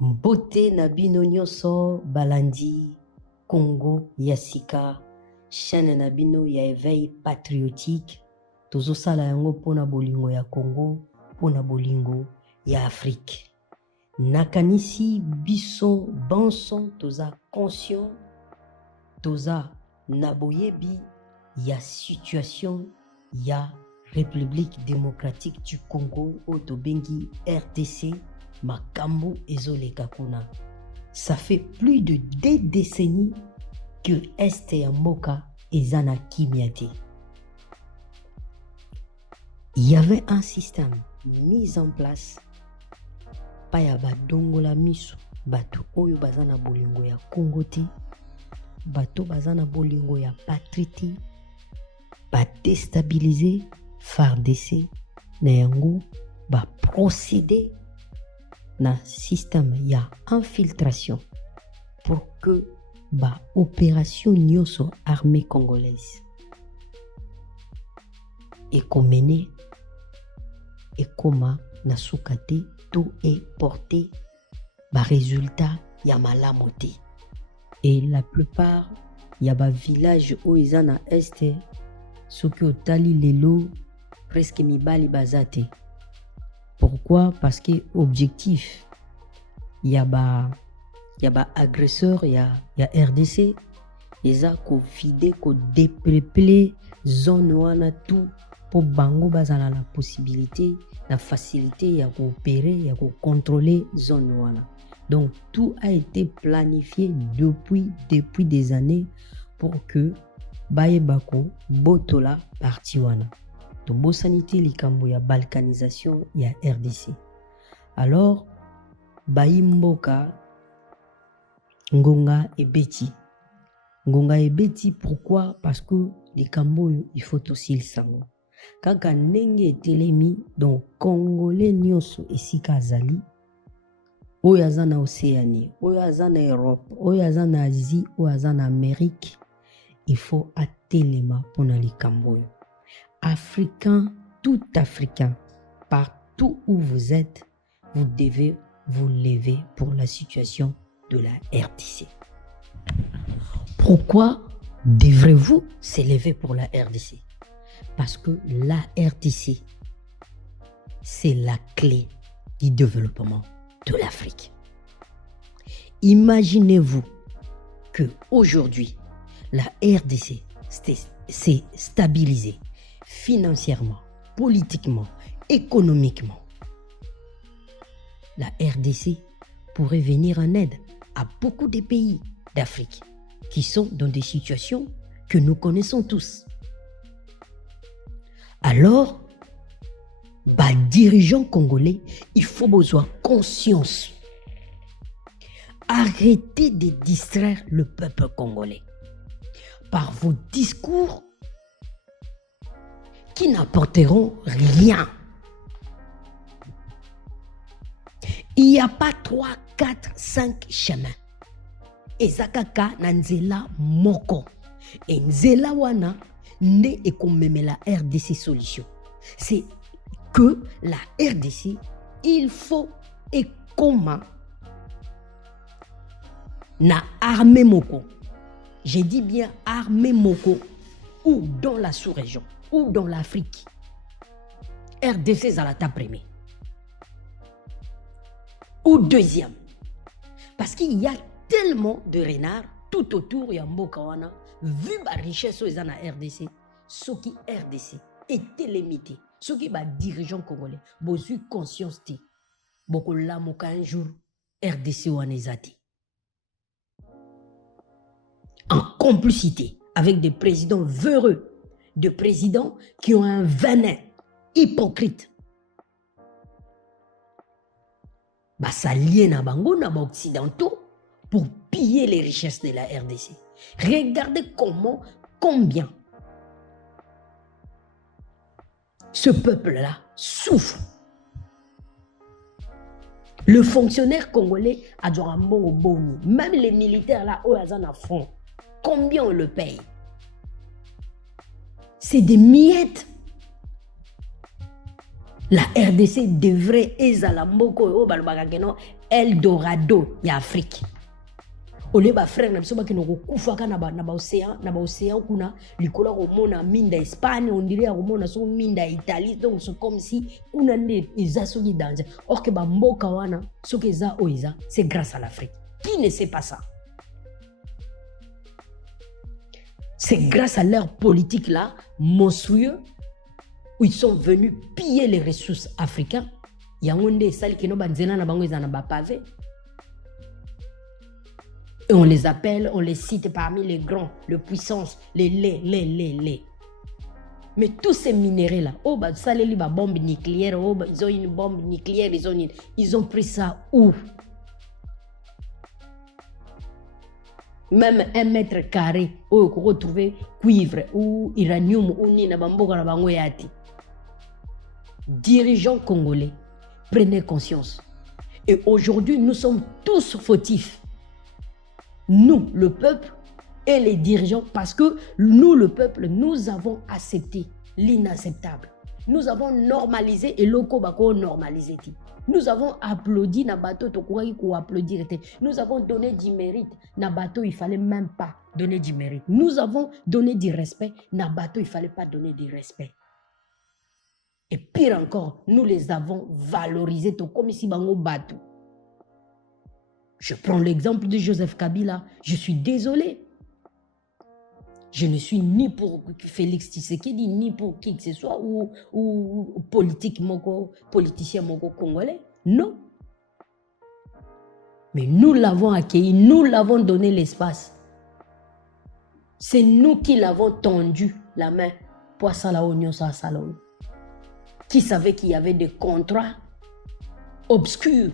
Mbote na bino nyonso balandi Congo ya sika, chaîne na bino ya éveil patriotique. Tozosala yango pona bolingo ya Congo, pona bolingo ya Afrique. Nakanisi biso banson toza conscient, toza naboyebi ya situation ya République démocratique du Congo otobengi RDC. Makambo ezoleka kuna. Ça fait plus de 2 décennies que Est ya mboka ezana kimiate. Il y avait un système mis en place pa ya badongola miso bato oyo bazana bolingo ya Congo te, bato bazana bolingo ya patrie ba déstabiliser FARDC na yango ba procéder na système ya infiltration pour que ba opération nyonso armée congolaise ekomene ekoma na sukate to e porté ba résultat ya malamu te. Et la plupart ya ba village oyo eza na este soki otali lelo presque mibali bazate. Pourquoi? Parce que objectif ya ba agresseur ya RDC eza ko vide ko dépeupler zone wana tout pour bango bazala la possibilité la facilité ya ko opérer ya ko contrôler zone wana. Donc tout a été planifié depuis des années pour que bayebako botola parti wana. Bo sanité likambo ya balkanisation ya RDC. Alors Baimboka Ngonga ebeti. Ngonga ebeti pourquoi? Parce que likambo il faut aussi le sango. Kaka ndenge etelemi donc Congolais nyonso esika azali, oyo aza na Océanie, oyo aza na Europe, oyo aza na Asie, oyo aza na Amérique, il faut atelema pona likambo oyo. Africain, tout Africain, partout où vous êtes, vous devez vous lever pour la situation de la RDC. Pourquoi devrez-vous se lever pour la RDC? Parce que la RDC, c'est la clé du développement de l'Afrique. Imaginez-vous que aujourd'hui, la RDC s'est stabilisée financièrement, politiquement, économiquement. La RDC pourrait venir en aide à beaucoup de pays d'Afrique qui sont dans des situations que nous connaissons tous. Alors, dirigeants congolais, il faut besoin conscience. Arrêtez de distraire le peuple congolais par vos discours qui n'apporteront rien. Il n'y a pas 3, 4, 5 chemins. Ezakaka na nzela moko. Et nzela wana ne ekomemela RDC solution. C'est que la RDC, il faut ekoma na armée moko. Je dis bien armée moko ou dans la sous-région ou dans l'Afrique. RDC à la table première. Ou deuxième. Parce qu'il y a tellement de renards tout autour ya mboka wana, vu la richesse aux na RDC, ce qui RDC était limité. Ce qui ba dirigeants congolais, bozu conscience té. Boko la moka un jour RDC wana ezati. En complicité avec des présidents véreux, de présidents qui ont un venin hypocrite. S'allier na bango na ba occidentaux pour piller les richesses de la RDC. Regardez combien ce peuple-là souffre. Le fonctionnaire congolais a du rambon au boni. Même les militaires là, au Hazan à fond, combien on le paye? C'est des miettes. La RDC devrait ezala mboko oyo balobaka keno Eldorado ya Afrique. Ole ba frère na biso bakino kokufaka na ba océan kuna likola komona minda Espagne, on dirait komona so minda Italie, donc c'est comme si kuna nde eza soki danger. Or que ba mboka wana soki eza oiza, c'est grâce à l'Afrique. Qui ne sait pas ça? C'est grâce à leur politique là monstrueux où ils sont venus piller les ressources africaines. Yangonde sali kino banzela na bango ezana ba pavé. Et on les appelle, on les cite parmi les grands, les puissances, les. Mais tous ces minéraux-là, oh, bah, ça, les bombes nucléaires, oh, bah, ils ont une bombe nucléaire, ils ont pris ça où? Même 1 mètre carré, oh, on retrouve cuivre ou uranium, ou ni na bamboka na bango yati. Dirigeants congolais, prenez conscience. Et aujourd'hui, nous sommes tous fautifs. Nous, le peuple et les dirigeants, parce que nous, le peuple, nous avons accepté l'inacceptable. Nous avons normalisé et loko bako normalisé. Nous avons applaudi na bateau, applaudir. Nous avons donné du mérite. Na bateau, il ne fallait même pas donner du mérite. Nous avons donné du respect. Na bateau, il ne fallait pas donner du respect. Et pire encore, nous les avons valorisés comme si bango bateau. Je prends l'exemple de Joseph Kabila. Je suis désolé. Je ne suis ni pour Félix Tshisekedi, ni pour qui que ce soit, ou politicien moko congolais. Non. Mais nous l'avons accueilli, nous l'avons donné l'espace. C'est nous qui l'avons tendu la main pour Sala Oignon sa salon. Qui savait qu'il y avait des contrats obscurs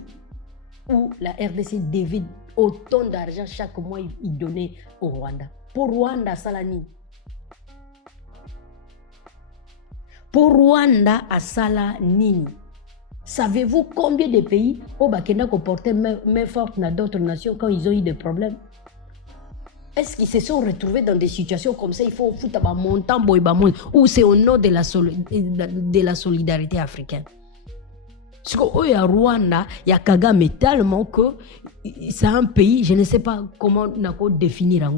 où la RDC devait autant d'argent chaque mois il donnait au Rwanda. Pour Rwanda, Salani. Pour Rwanda, à Salanini. Savez-vous combien de pays au Bakenda comportaient main forte dans d'autres nations quand ils ont eu des problèmes? Est-ce qu'ils se sont retrouvés dans des situations comme ça? Il faut foutre un montant, ou c'est au nom de la solidarité africaine? Parce qu'au Rwanda, il y a Kagame tellement que c'est un pays, je ne sais pas comment on définir.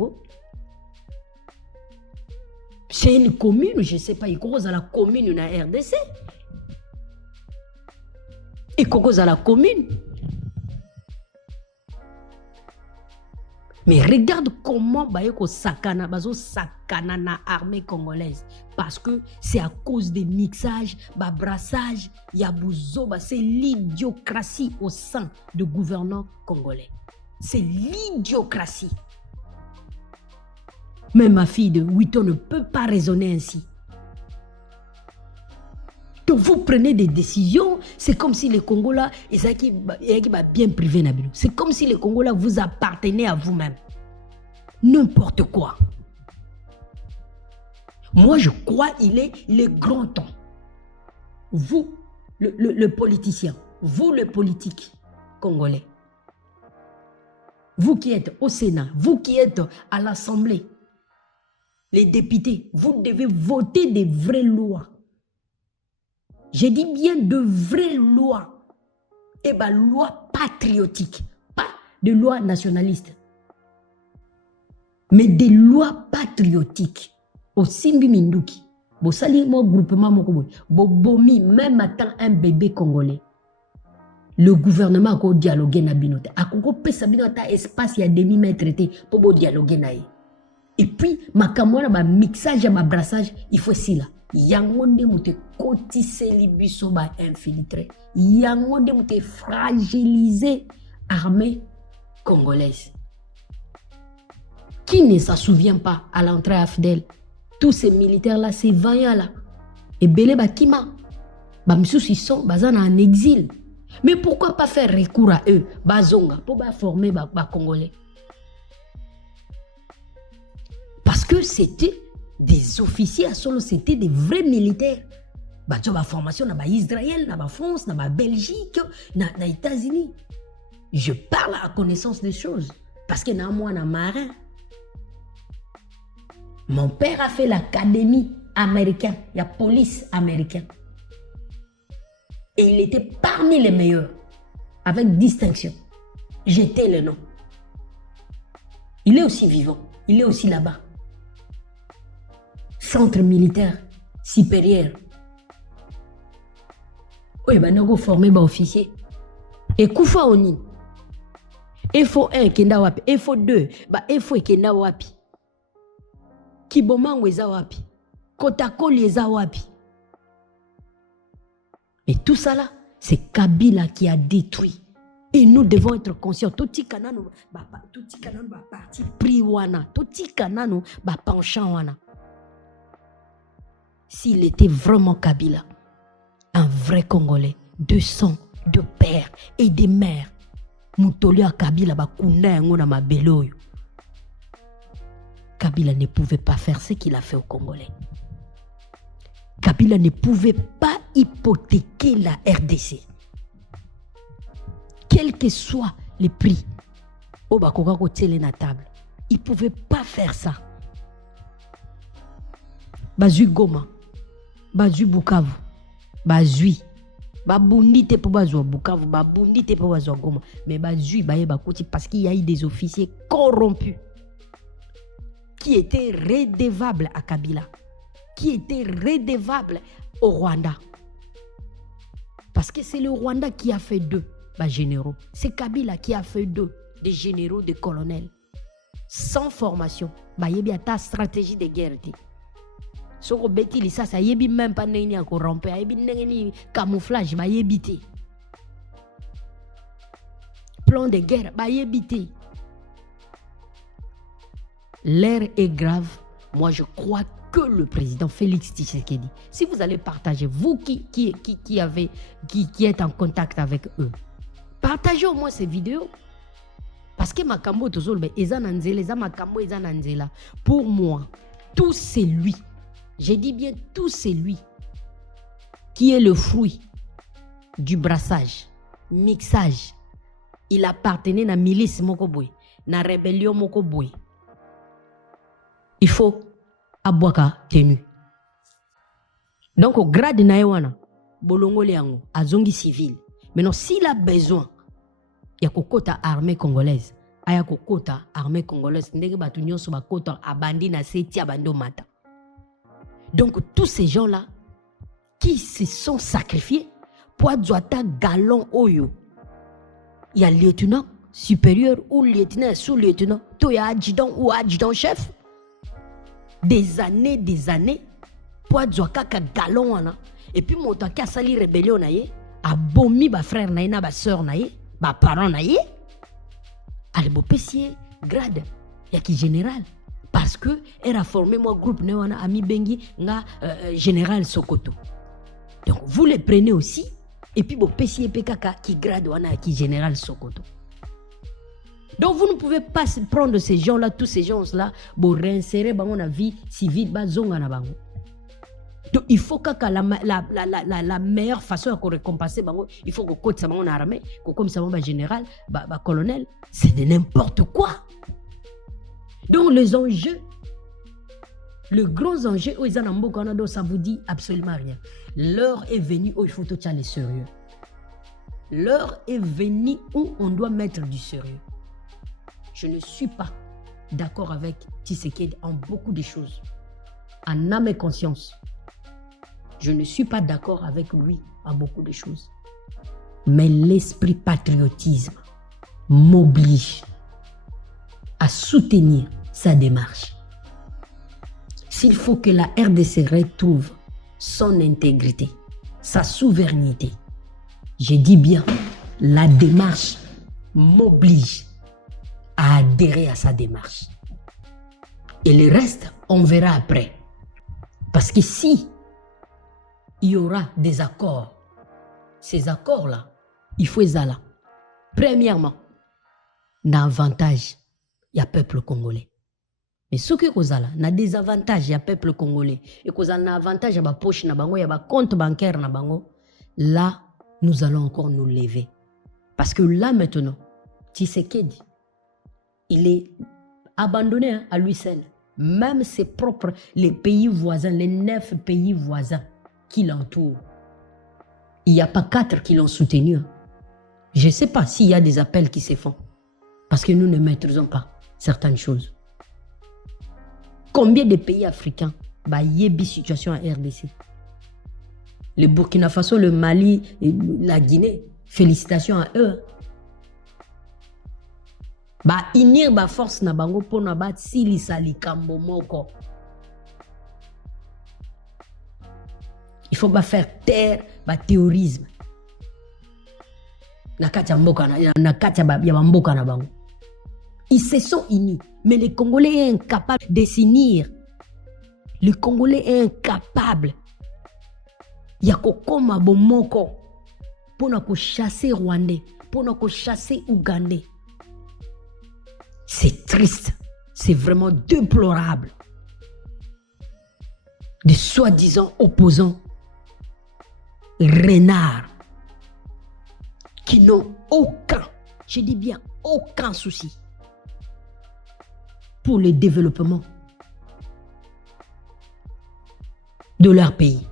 C'est une commune, je ne sais pas, il cause à la commune na RDC. Il cause à la commune. Mais regarde comment Bayeko sakana, bazo sakana na armée congolaise. Parce que c'est à cause des mixages, brassage, yabouzoba, c'est l'idiocratie au sein du gouvernement congolais. C'est l'idiocratie. Même ma fille de 8 ans ne peut pas raisonner ainsi. Donc vous prenez des décisions, c'est comme si les Congolais, ils bien privé. C'est comme si les Congolais vous appartenaient à vous-même. N'importe quoi. Moi, je crois qu'il est le grand temps. Vous, le politicien, vous, le politique congolais, vous qui êtes au Sénat, vous qui êtes à l'Assemblée, les députés, vous devez voter des vraies lois. J'ai dit bien de vraies lois. Et bien, lois patriotiques, pas de lois nationalistes, mais des lois patriotiques. Au Simbi Minduki, bo sali mo groupement moko bo bomi même attend un bébé congolais. Le gouvernement a dialogué na binote. A koko pesa binote espace ya demi-mètre pour bo dialoguer na ye. Et puis makamona ba mixage ba brassage, il faut si là. Yangonde moute kotise libiso ba infiltré. Yangonde moute fragiliser armée congolaise. Qui ne s'en souvient pas à l'entrée à Fidèle? Tous ces militaires-là, ces vaillants-là, et Belé Bakima, ils sont en exil. Mais pourquoi pas faire recours à eux, Bazonga, pour former les Congolais? Parce que c'était des officiers, c'était des vrais militaires. Ils ont une formation dans Israël, dans la France, dans la Belgique, dans les États-Unis. Je parle à connaissance des choses. Parce que dans moi, dans marin. Mon père a fait l'académie américaine, la police américaine. Et il était parmi les meilleurs, avec distinction. J'étais le nom. Il est aussi vivant, il est aussi là-bas. Centre militaire supérieur. Oui, ben nous formé un officier. Et Koufa Onin. FO 1 kenda wapi, FO 2, ba FO kenda wapi. Kibomango eza wapi. Kotakoli eza wapi. Mais tout ça là, c'est Kabila qui a détruit. Et nous devons être conscients. Tout kananu ba parti pris wana, tout kananu ba penchant wana. S'il était vraiment Kabila, un vrai Congolais, de sang, de père et de mère, Moutoli a Kabila ba kunda yango na mabeloyo. Kabila ne pouvait pas faire ce qu'il a fait aux Congolais. Kabila ne pouvait pas hypothéquer la RDC. Quel que soit les prix, au bakoka kotiele na table, il ne pouvait pas faire ça. Bazui Goma, Bazui Bukavu, Bazui, Babundi te pour Bazou Bukavu, Babundi te pour Bazou Goma, mais Bazui Baye Bakoti parce qu'il y a eu des officiers corrompus qui étaient redevables à Kabila, qui étaient redevables au Rwanda. Parce que c'est le Rwanda qui a fait d'eux généraux. C'est Kabila qui a fait d'eux des généraux, des colonels. Sans formation. Il y a ta stratégie de guerre. Si on bêtit ça, ça y est même pas encore rompu. Il y a camouflage, plan de guerre, l'air est grave. Moi, je crois que le président Félix Tshisekedi, si vous allez partager, vous qui êtes en contact avec eux, partagez au moins ces vidéos. Parce que Makambo Tozolbe, pour moi, tout c'est lui. J'ai dit bien tout c'est lui qui est le fruit du brassage, mixage. Il appartenait à la milice Mokoboy, à la rébellion Mokoboy. Il faut abwaka tenu. Donc au grade de Naïwana, Bolongo Liango, Azongi civil. Maintenant, s'il a besoin, il y a kokota armée congolaise. Il y a kokota armée congolaise. Donc, tous ces gens-là qui se sont sacrifiés pour être galon oyo. Il y a lieutenant supérieur ou lieutenant sous-lieutenant. Il y a adjudant ou adjudant chef. Des années, pour être galon. Et puis, mon temps, qui a sali rébellion, abomi ba frère naye na ba sœur naye ba parent naye albo pesier grade ya ki général parce que elle a formé moi groupe ne wana ami bengi nga général Sokoto. Donc vous les prenez aussi et puis bo pesier pekaka qui grade wana ki général Sokoto. Donc vous ne pouvez pas prendre ces gens là, tous ces gens là, bo réinsérer bango na vie civile ba zonga na bango. Donc, il faut que la meilleure façon de récompenser, il faut que côté ça en armée, que comme ça général, colonel, c'est de n'importe quoi. Donc les enjeux, le gros enjeu, ça vous dit absolument rien. L'heure est venue où il faut tout les sérieux. L'heure est venue où on doit mettre du sérieux. Je ne suis pas d'accord avec Tshisekedi en beaucoup de choses, en âme et conscience. Je ne suis pas d'accord avec lui à beaucoup de choses. Mais l'esprit patriotisme m'oblige à soutenir sa démarche. S'il faut que la RDC retrouve son intégrité, sa souveraineté, je dis bien, la démarche m'oblige à adhérer à sa démarche. Et le reste, on verra après. Parce que si il y aura des accords. Ces accords-là, il faut les aller. Premièrement, l'avantage, il y a peuple congolais. Mais ce que vous avez, il y a des avantages, il y a peuple congolais. Et vous avez un avantage, il y a poche, il y a un compte bancaire. Là, nous allons encore nous lever. Parce que là, maintenant, Tshisekedi, il est abandonné à lui seul. Même ses propres, les pays voisins, les 9 pays voisins qui l'entourent. il n'y a pas 4 qui l'ont soutenu. Je ne sais pas s'il y a des appels qui se font. Parce que nous ne maîtrisons pas certaines choses. Combien de pays africains il y a une situation en RDC? Le Burkina Faso, le Mali, la Guinée, félicitations à eux. Inir ba force na bango pour na bat silisa likambo moko. Il faut pas faire taire le théorisme. Ils se sont unis, mais le Congolais est incapable de s'unir. Le Congolais est incapable. Il y a kokoma bomoko pour nous chasser Rwandais, pour nous chasser Ougandais. C'est triste, c'est vraiment déplorable. Des soi-disant opposants renards qui n'ont aucun, je dis bien aucun souci pour le développement de leur pays.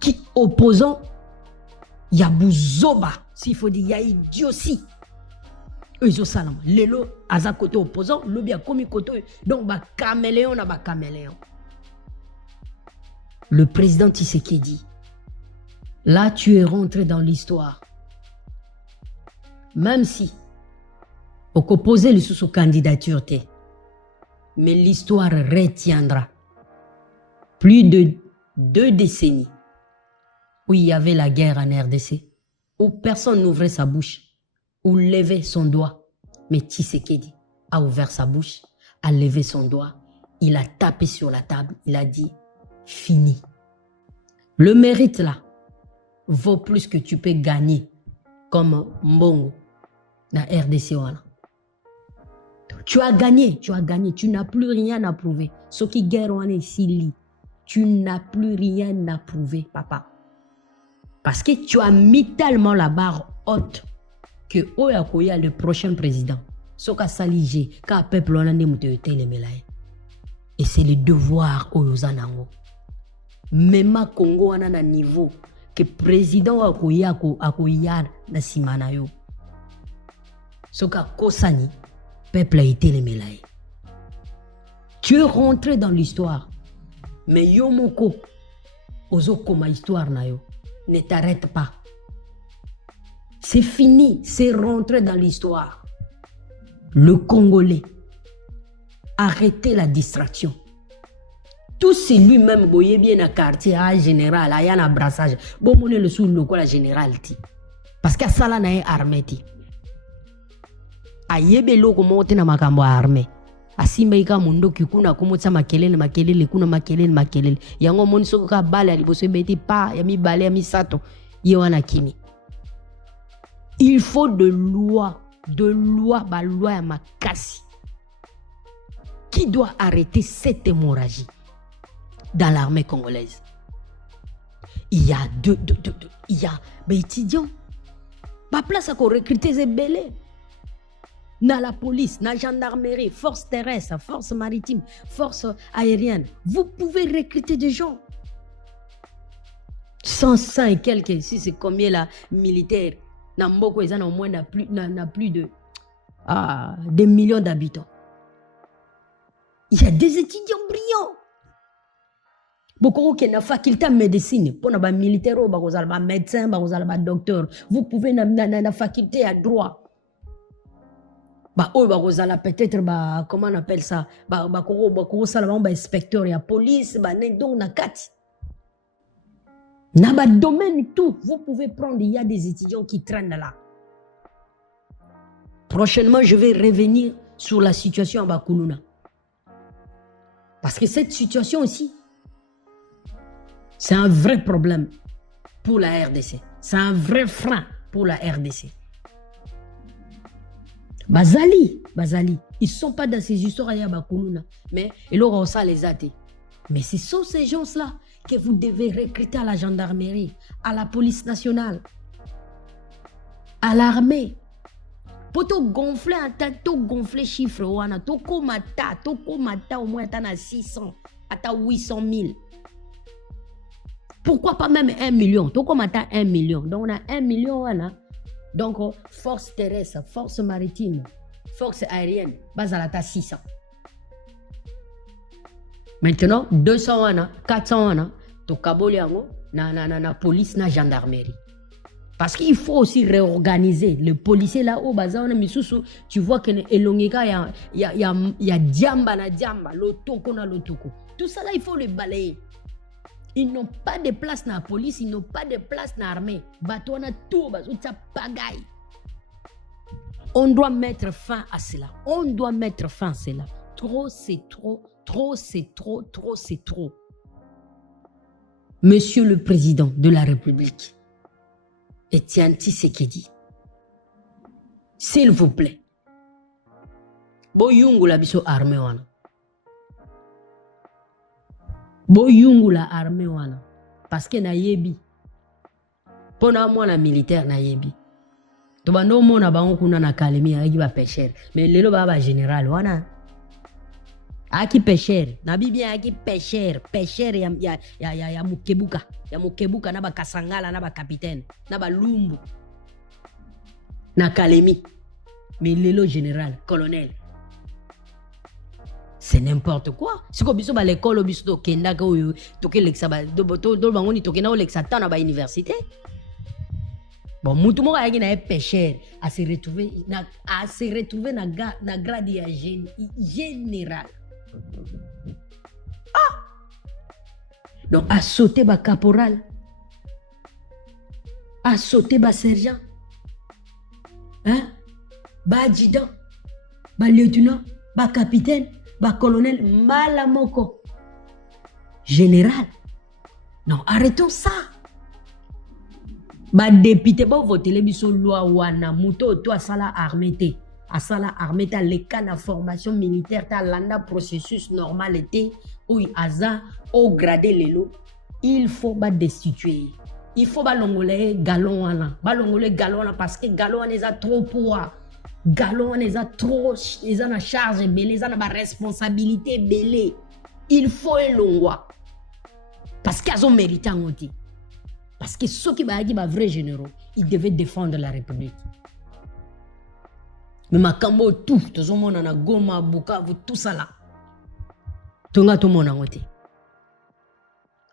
Qui opposant, il y a Bouzoba, s'il faut dire, il y a idiotie. Ils ont salam. Lelo, aza côté opposant, le bien comme côté. Donc, caméléon na caméléon. Le président Tshisekedi, là, tu es rentré dans l'histoire. Même si, on peut poser le sous candidature, mais l'histoire retiendra. Plus de 2 décennies où il y avait la guerre en RDC, où personne n'ouvrait sa bouche, où levait son doigt. Mais Tshisekedi a ouvert sa bouche, a levé son doigt, il a tapé sur la table, il a dit « Fini ». Le mérite là vaut plus que tu peux gagner comme Mbongo dans RDC. Tu as gagné, tu n'as plus rien à prouver. Ce qui guerre on est ici, tu n'as plus rien à prouver, papa. Parce que tu as mis tellement la barre haute que Oyakoya, le prochain président, Soka Salige, ka peuple hollandais mouteyote le melaye. Et c'est le devoir Oyozanango. Même Congo a un niveau que président Oyakoya akoya na simanayo. Soka Kosani, peuple a été le melaye. Tu es rentré dans l'histoire. Mais Yomoko, Ozokoma histoire na yo. Ne t'arrête pas. C'est fini, c'est rentré dans l'histoire. Le Congolais, arrêtez la distraction. Tout c'est lui-même, boye bien à quartier, à général, à un brassage. Bon, on est le sous le la généralité. Parce que ça là n'est armé. A yebe loko monte na makambo armé. Asimbaika mundo kikuna kumotsa makelele kuna makelele yango moni soko ka bale aliboso beti pa ya mi bale ya mi sato yewana kimi. Il faut de loi ba loi ya makasi qui doit arrêter cette hémorragie dans l'armée congolaise. Il y a il y a étudiants ba place à recruter ces belés. Dans la police, dans la gendarmerie, force terrestre, force maritime, force aérienne. Vous pouvez recruter des gens. 100 et quelques, ici c'est combien là, militaires. Namboko, ils en ont au moins n'a plus de des millions d'habitants. Il y a des étudiants brillants. Beaucoup qui ont la faculté de médecine, pour les militaires, les médecins, les docteurs. Vous pouvez dans la faculté à droit. Peut-être, comment on appelle ça? Inspecteur, il y a police, donc na kati. Dans le domaine tout, vous pouvez prendre, il y a des étudiants qui traînent là. Prochainement, je vais revenir sur la situation à Bakuluna. Parce que cette situation aussi, c'est un vrai problème pour la RDC. C'est un vrai frein pour la RDC. Bazali, ils ne sont pas dans ces histoires à Bakuluna, mais ils auront ça les athées. Mais ce sont ces gens-là que vous devez recruter à la gendarmerie, à la police nationale, à l'armée. Pour te gonfler un tas, te gonfler chiffre, toko mata au moins à 600, à 800 000. Pourquoi pas même 1 million? Tout comme attend 1 million. Donc, on a 1 million, voilà. Donc, force terrestre, force maritime, force aérienne, base à la 600. Maintenant, 200 ans, 400 ans, to kaboliango, na police, na gendarmerie. Parce qu'il faut aussi réorganiser. Le policier là, au bazar, tu vois que il y a diamba na diamba, l'otoko na l'otoko. Tout ça là, il faut le balayer. Ils n'ont pas de place dans la police, ils n'ont pas de place dans l'armée. Bateau na tout, ça pagaille. On doit mettre fin à cela. On doit mettre fin à cela. Trop, c'est trop. Trop, c'est trop. Trop, c'est trop. Monsieur le Président de la République, Etienne Tshisekedi, s'il vous plaît, boyungu la biso armée wana. Boyungu la armée wana. Parce que na yebi. Pona mwana militaire na yebi. Toba no mona bango kuna na kalemi aki ba pêcheur. Mais lelo ba général wana. Aki pêcheur. Na bibi aki pêcheur. Pêcheur ya mukebuka. Ya mukebuka na ba kasangala na ba capitaine. Na ba lumbu. Na kalemi. Mais lelo général, colonel. C'est n'importe quoi. Si vous avez l'école, vous avez l'école, vous avez université. Bon, tout le monde a pêcheur à se retrouver dans la grade général. Ah! Donc, à sauter le caporal, à sauter le sergent, adjudant, lieutenant, capitaine. Colonel Malamoko. Général. Non, arrêtons ça. Député, voter les biso loi wana muto to asala armée te. Asala armée ta le cas de formation militaire ta landa processus normal était oui aza au gradé lelo. Il faut destituer. Il faut longolais galon wana. Longolais galon wana parce que galon wana est trop poids. Galon, les a trop, les a la charge, les a la responsabilité belée. Il faut un longwa. Parce qu'ils ont mérité en ôté. Parce que ceux qui sont vrais généraux, ils devaient défendre la République. Mais ma cambo tout le monde en a Goma, Bukavu, tout ça là. Tout le monde en ôté.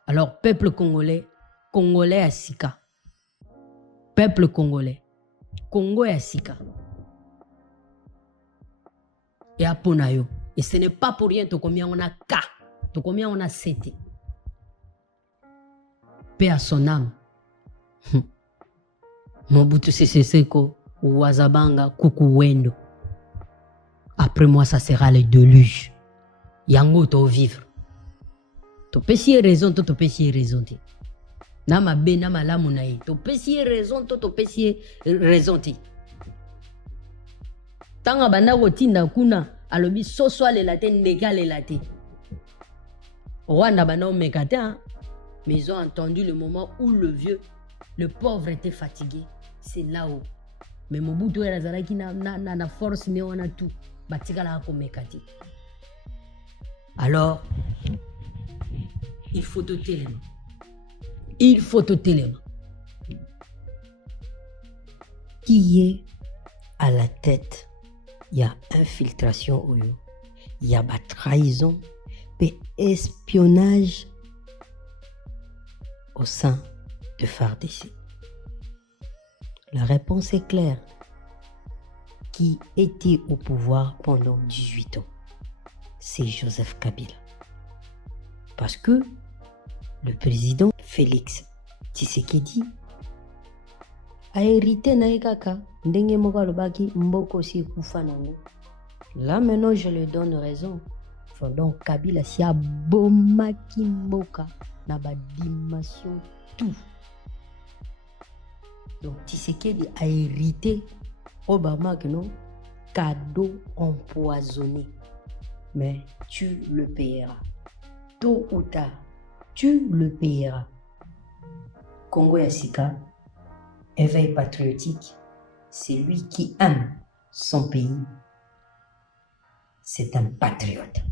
Alors, peuple congolais, Congolais à Sika. Peuple congolais, Congo à Sika. Et à Ponayo. Et ce n'est pas pour rien, tout combien on a K, tout combien on a CT. Paix à son âme. Mobutu Sese Seko, Ouazabanga, Kukuwendo. Après moi, ça sera le déluge. Yango to vivre. Tu peux si raison, tu peux si raison. Nama be, nama la monaï. Tu peux si raison, tu peux si raison. Tanga banda rotinda kuna alobi soso le latin ndeka le latin. Rwanda banda omekata, mais ils ont entendu le moment où le pauvre était fatigué. C'est là-haut. Mais Mobutu era zalaki na force ne wana tout. Batika la ko mekati. Alors il faut ôter les mains. Il faut ôter les mains. Qui est à la tête? Il y a infiltration, il y a trahison, et espionnage au sein de FARDC. La réponse est claire. Qui était au pouvoir pendant 18 ans? C'est Joseph Kabila. Parce que le président Félix Tshisekedi a hérité naïkaka ndenge moko alobaki mboko si kufa nango. Là maintenant je lui donne raison. Donc Kabila si abomaki mboka na ba dimension tout. Donc Tshisekedi a hérité Obama que non cadeau empoisonné. Mais tu le payeras. Tôt ou tard, tu le payeras. Congo Yassika, éveil patriotique, c'est lui qui aime son pays. C'est un patriote.